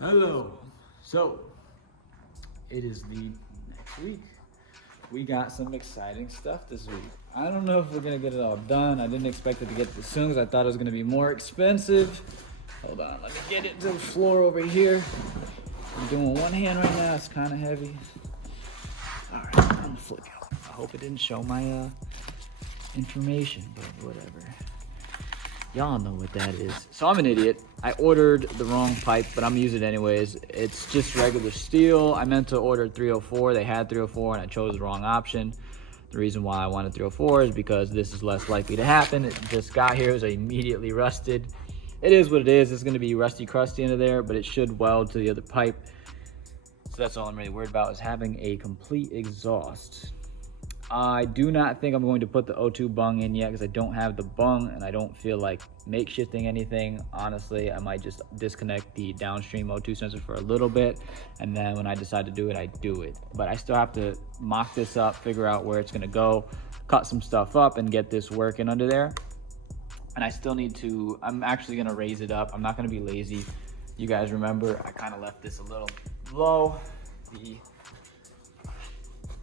Hello. So, it is the next week. We got some exciting stuff this week. I don't know if we're gonna get it all done. I didn't expect it to get this soon because I thought it was gonna be more expensive. Hold on, let me get it to the floor over here. I'm doing one hand right now, it's kind of heavy. All right, I'm gonna flick out. I hope it didn't show my information, but whatever. Y'all know what that is. So I'm an idiot. I ordered the wrong pipe, but I'm using it anyways. It's just regular steel. I meant to order 304. They had 304 and I chose the wrong option. The reason why I wanted 304 is because this is less likely to happen. It just got here, it was immediately rusted. It is what it is. It's gonna be rusty crusty into there, but it should weld to the other pipe. So that's all I'm really worried about, is having a complete exhaust. I do not think I'm going to put the O2 bung in yet because I don't have the bung and I don't feel like makeshifting anything. Honestly, I might just disconnect the downstream O2 sensor for a little bit, and then when I decide to do it, I do it. But I still have to mock this up, figure out where it's gonna go, cut some stuff up and get this working under there. And I still need to, I'm actually gonna raise it up. I'm not gonna be lazy. You guys remember, I kind of left this a little low, the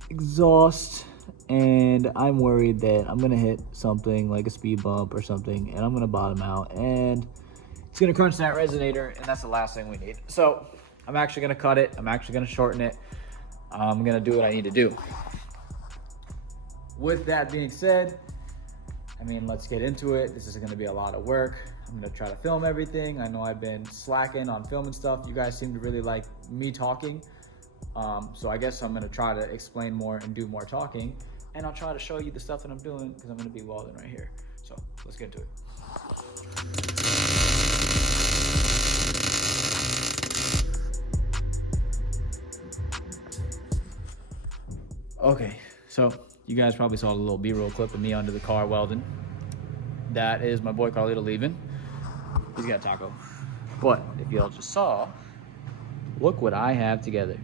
exhaust, and I'm worried that I'm gonna hit something like a speed bump or something and I'm gonna bottom out and it's gonna crunch that resonator, and that's the last thing we need. So I'm actually gonna cut it. I'm actually gonna shorten it. I'm gonna do what I need to do. With that being said, I mean, let's get into it. This is gonna be a lot of work. I'm gonna try to film everything. I know I've been slacking on filming stuff. You guys seem to really like me talking. So I guess I'm gonna try to explain more and do more talking, and I'll try to show you the stuff that I'm doing because I'm gonna be welding right here. So let's get into it. Okay, so you guys probably saw a little B-roll clip of me under the car welding. That is my boy Carlito leaving. He's got a taco. But if y'all just saw, look what I have together.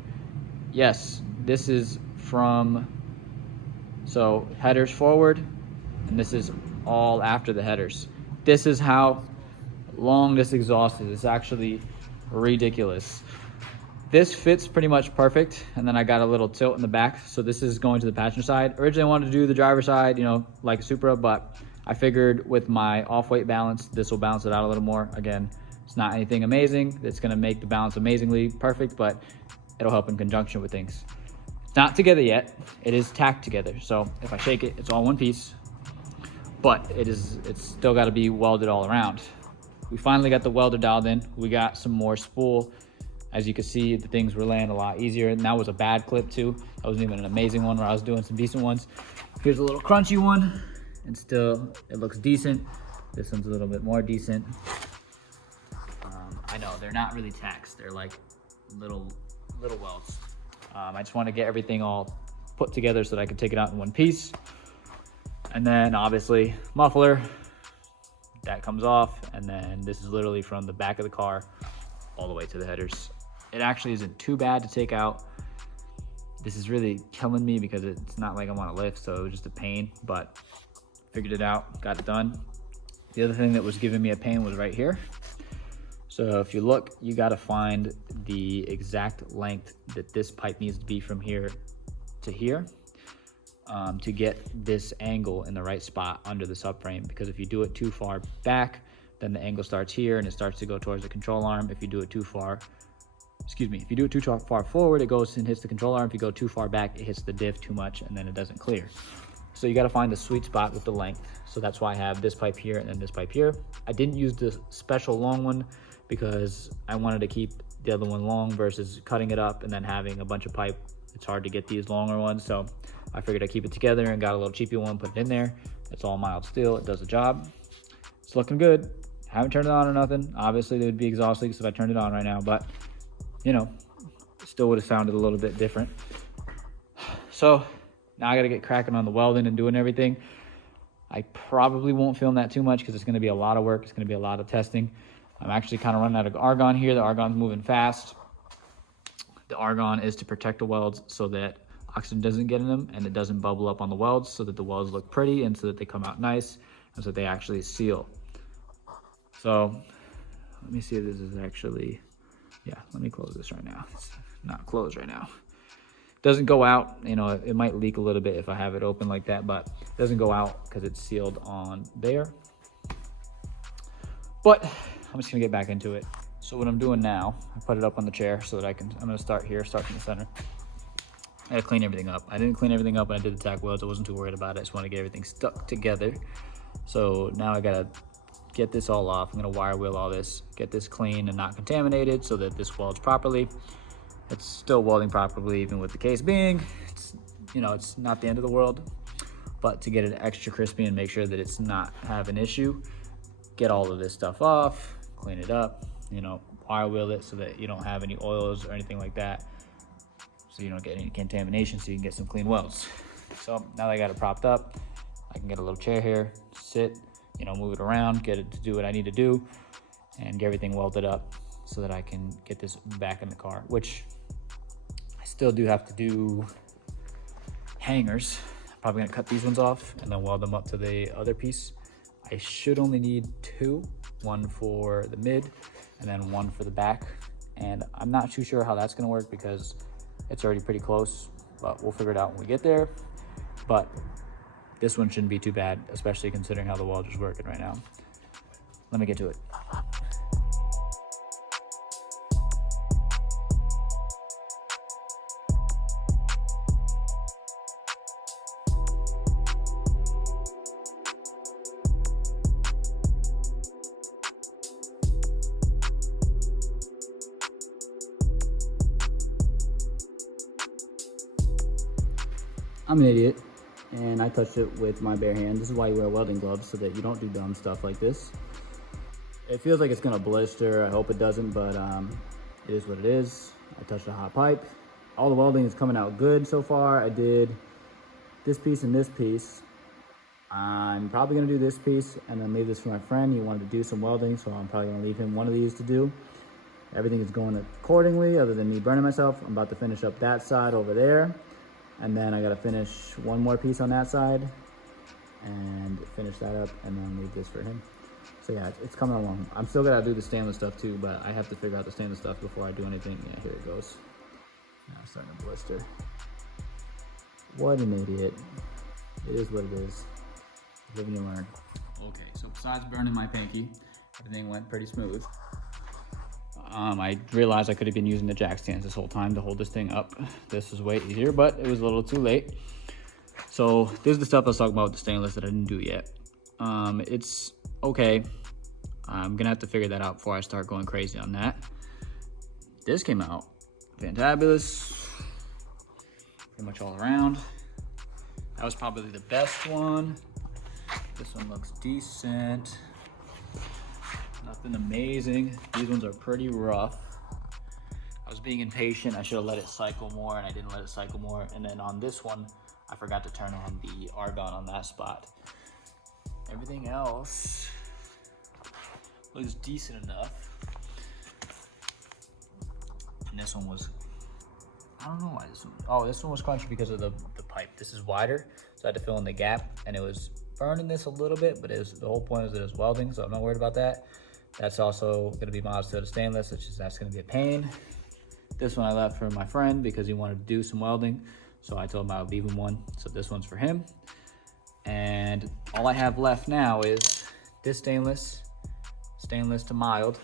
Yes, this is from, so headers forward, and this is all after the headers. This is how long this exhaust is. It's actually ridiculous. This fits pretty much perfect, and then I got a little tilt in the back, so this is going to the passenger side. Originally I wanted to do the driver's side, you know, like a Supra, but I figured with my off-weight balance, this will balance it out a little more. Again, it's not anything amazing. It's gonna make the balance amazingly perfect, but it'll help in conjunction with things. It's not together yet. It is tacked together. So if I shake it, it's all one piece, but it's still gotta be welded all around. We finally got the welder dialed in. We got some more spool. As you can see, the things were laying a lot easier, and that was a bad clip too. That wasn't even an amazing one where I was doing some decent ones. Here's a little crunchy one, and still it looks decent. This one's a little bit more decent. I know they're not really tacks. They're like little welds. I just want to get everything all put together so that I can take it out in one piece. And then obviously muffler, that comes off. And then this is literally from the back of the car all the way to the headers. It actually isn't too bad to take out. This is really killing me because it's not like I'm on a lift, so it was just a pain, but figured it out, got it done. The other thing that was giving me a pain was right here. So if you look, you gotta find the exact length that this pipe needs to be from here to here to get this angle in the right spot under the subframe. Because if you do it too far back, then the angle starts here and it starts to go towards the control arm. If you do it too far, if you do it too far forward, it goes and hits the control arm. If you go too far back, it hits the diff too much and then it doesn't clear. So you gotta find the sweet spot with the length. So that's why I have this pipe here and then this pipe here. I didn't use the special long one because I wanted to keep the other one long versus cutting it up and then having a bunch of pipe. It's hard to get these longer ones, so I figured I'd keep it together and got a little cheapy one, put it in there. It's all mild steel, it does the job. It's looking good. Haven't turned it on or nothing. Obviously, it would be exhaust leaks if I turned it on right now, but you know, still would have sounded a little bit different. So now I gotta get cracking on the welding and doing everything. I probably won't film that too much because it's gonna be a lot of work. It's gonna be a lot of testing. I'm actually kind of running out of argon here. The argon's moving fast. The argon is to protect the welds so that oxygen doesn't get in them and it doesn't bubble up on the welds, so that the welds look pretty and so that they come out nice and so that they actually seal. So let me see if this is actually Yeah, let me close this right now. It's not closed right now. Doesn't go out, you know, it might leak a little bit if I have it open like that, but it doesn't go out because it's sealed on there. But I'm just gonna get back into it. So what I'm doing now, I put it up on the chair so that I'm gonna start here, start from the center. I gotta clean everything up. I didn't clean everything up when I did the tack wheels. I wasn't too worried about it. I just want to get everything stuck together. So now I gotta get this all off. I'm gonna wire wheel all this, get this clean and not contaminated so that this welds properly. It's still welding properly even with the case being. It's, you know, it's not the end of the world, but to get it extra crispy and make sure that it's not have an issue, get all of this stuff off, clean it up, you know, wire wheel it so that you don't have any oils or anything like that, so you don't get any contamination, so you can get some clean welds. So now that I got it propped up, I can get a little chair here, sit, you know, move it around, get it to do what I need to do, and get everything welded up so that I can get this back in the car, which I still do have to do hangers. I'm probably gonna cut these ones off and then weld them up to the other piece. I should only need two, one for the mid and then one for the back. And I'm not too sure how that's gonna work because it's already pretty close, but we'll figure it out when we get there. But this one shouldn't be too bad, especially considering how the welder's working right now. Let me get to it. I'm an idiot, and I touched it with my bare hand. This is why you wear welding gloves, so that you don't do dumb stuff like this. It feels like it's gonna blister. I hope it doesn't, but it is what it is. I touched a hot pipe. All the welding is coming out good so far. I did this piece and this piece. I'm probably gonna do this piece and then leave this for my friend. He wanted to do some welding, so I'm probably gonna leave him one of these to do. Everything is going accordingly, other than me burning myself. I'm about to finish up that side over there. And then I gotta finish one more piece on that side and finish that up and then leave this for him. So yeah, it's coming along. I'm still gonna do the stainless stuff too, but I have to figure out the stainless stuff before I do anything. Yeah, here it goes. Now it's starting to blister. What an idiot. It is what it is. Live and you learn. Okay, so besides burning my pinky, everything went pretty smooth. I realized I could have been using the jack stands this whole time to hold this thing up. This is way easier, but it was a little too late. So this is the stuff I was talking about with the stainless that I didn't do yet. It's okay. I'm gonna have to figure that out before I start going crazy on that. This came out fantabulous, pretty much all around. That was probably the best one. This one looks decent. Nothing amazing. These ones are pretty rough. I was being impatient. I should have let it cycle more, and I didn't let it cycle more. And then on this one, I forgot to turn on the argon on that spot. Everything else looks decent enough. And this one was, I don't know why this one, oh, this one was crunchy because of the pipe. This is wider, so I had to fill in the gap, and it was burning this a little bit, but the whole point is that it's welding, so I'm not worried about that. That's also going to be modded to the stainless, which is that's going to be a pain. This one I left for my friend because he wanted to do some welding, so I told him I would leave him one. So this one's for him. And all I have left now is this stainless to mild,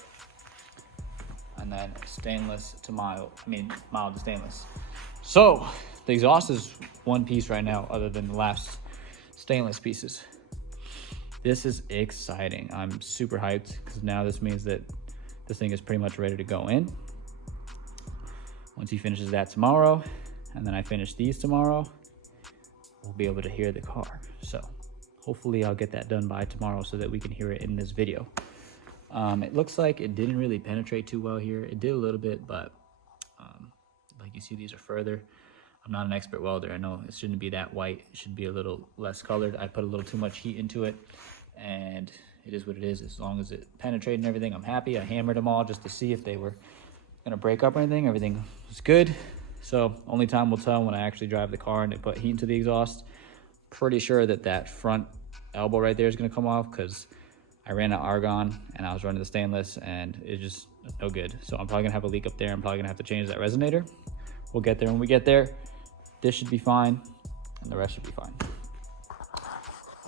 and then stainless to mild. I mean, mild to stainless. So the exhaust is one piece right now, other than the last stainless pieces. This is exciting. I'm super hyped because now this means that this thing is pretty much ready to go in. Once he finishes that tomorrow, and then I finish these tomorrow, we'll be able to hear the car. So hopefully I'll get that done by tomorrow so that we can hear it in this video. It looks like it didn't really penetrate too well here. It did a little bit, but like you see, these are further. I'm not an expert welder. I know it shouldn't be that white. It should be a little less colored. I put a little too much heat into it, and it is what it is. As long as it penetrated and everything, I'm happy. I hammered them all just to see if they were gonna break up or anything. Everything was good. So only time will tell when I actually drive the car and they put heat into the exhaust. Pretty sure that front elbow right there is gonna come off because I ran out argon and I was running the stainless and it's just no good. So I'm probably gonna have a leak up there. I'm probably gonna have to change that resonator. We'll get there when we get there. This should be fine and the rest should be fine.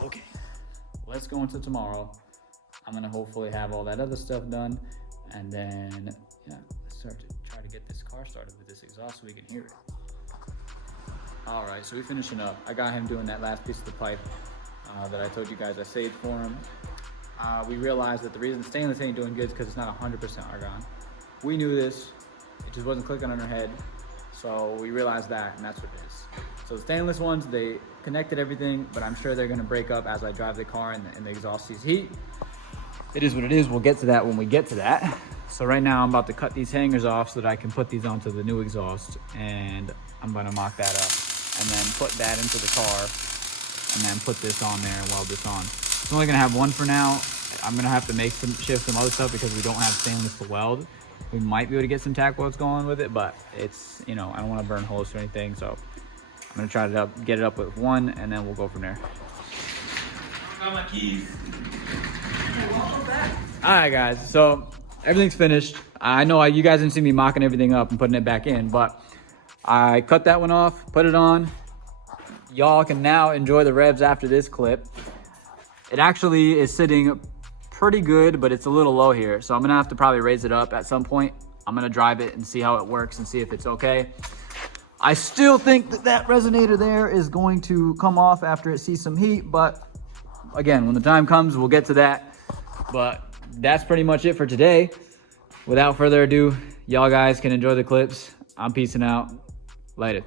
Okay, let's go into tomorrow. I'm gonna hopefully have all that other stuff done, and then yeah, let's start to try to get this car started with this exhaust so we can hear it. All right, so we're finishing up. I got him doing that last piece of the pipe that I told you guys I saved for him. We realized that the reason stainless ain't doing good is because it's not 100% argon. We knew this, it just wasn't clicking on our head. So we realized that, and that's what it is. So the stainless ones, they connected everything, but I'm sure they're gonna break up as I drive the car and the exhaust sees heat. It is what it is. We'll get to that when we get to that. So right now I'm about to cut these hangers off so that I can put these onto the new exhaust, and I'm gonna mock that up and then put that into the car and then put this on there and weld this on. I'm only gonna have one for now. I'm gonna have to shift some other stuff because we don't have stainless to weld. We might be able to get some tack welds going with it, but it's, you know, I don't wanna burn holes or anything. So I'm gonna try to get it up with one and then we'll go from there. Got my keys. All right, guys, so everything's finished. I know you guys didn't see me mocking everything up and putting it back in, but I cut that one off, put it on. Y'all can now enjoy the revs after this clip. It actually is sitting pretty good, but it's a little low here. So I'm gonna have to probably raise it up at some point. I'm gonna drive it and see how it works and see if it's okay. I still think that resonator there is going to come off after it sees some heat, but again, when the time comes, we'll get to that. But that's pretty much it for today. Without further ado, y'all guys can enjoy the clips. I'm peacing out. Later.